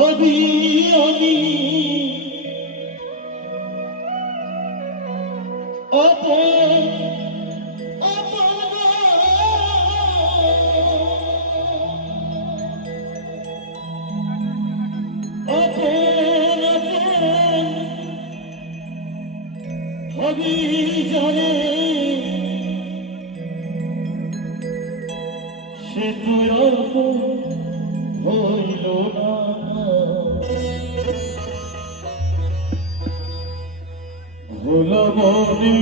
হবি আমি অপ হবি জানে সে তুই অল্প ভুলবনি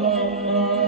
Allah.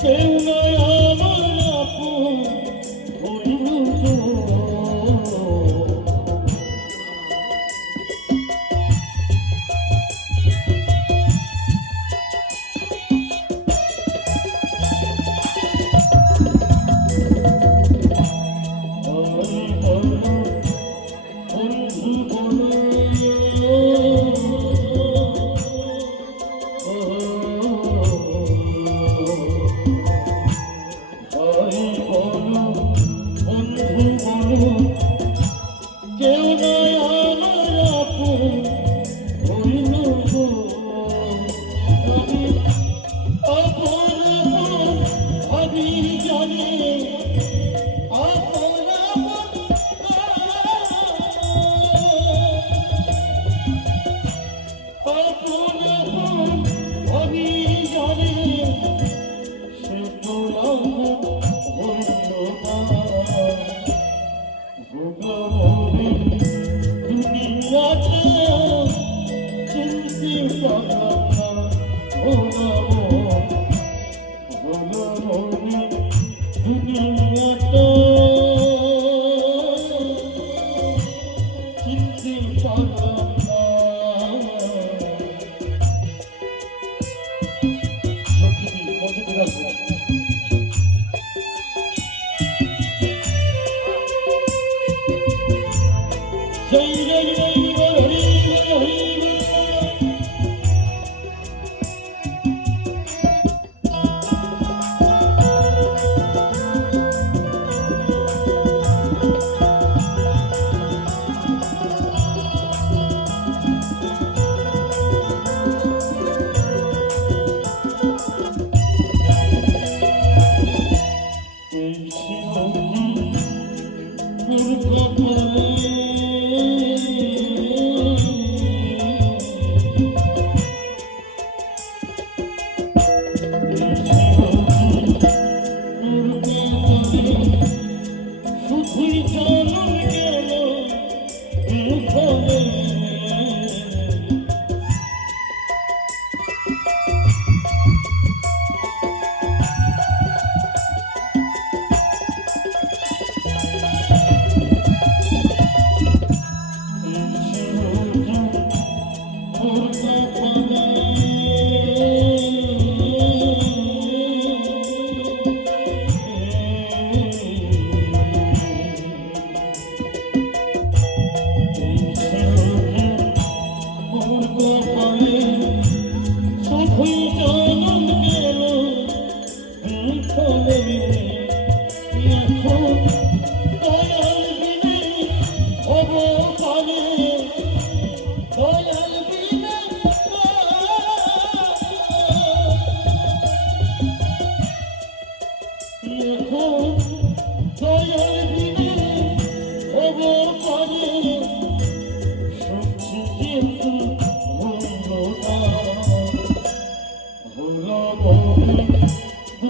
Tell.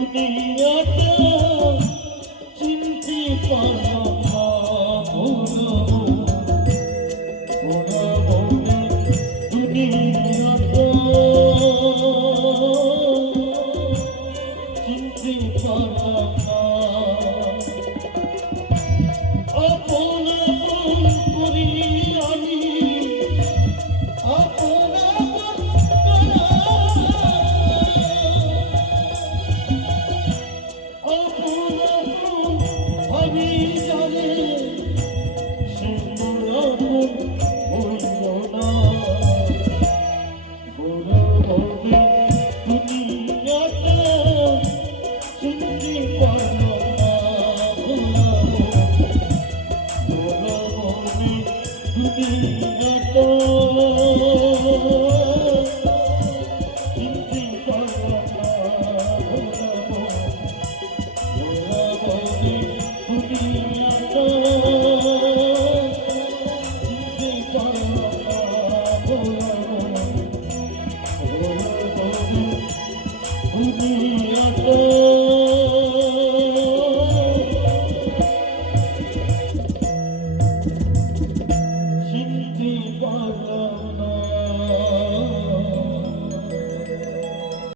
দুনিয়াটা চিনতে পারলাম না mm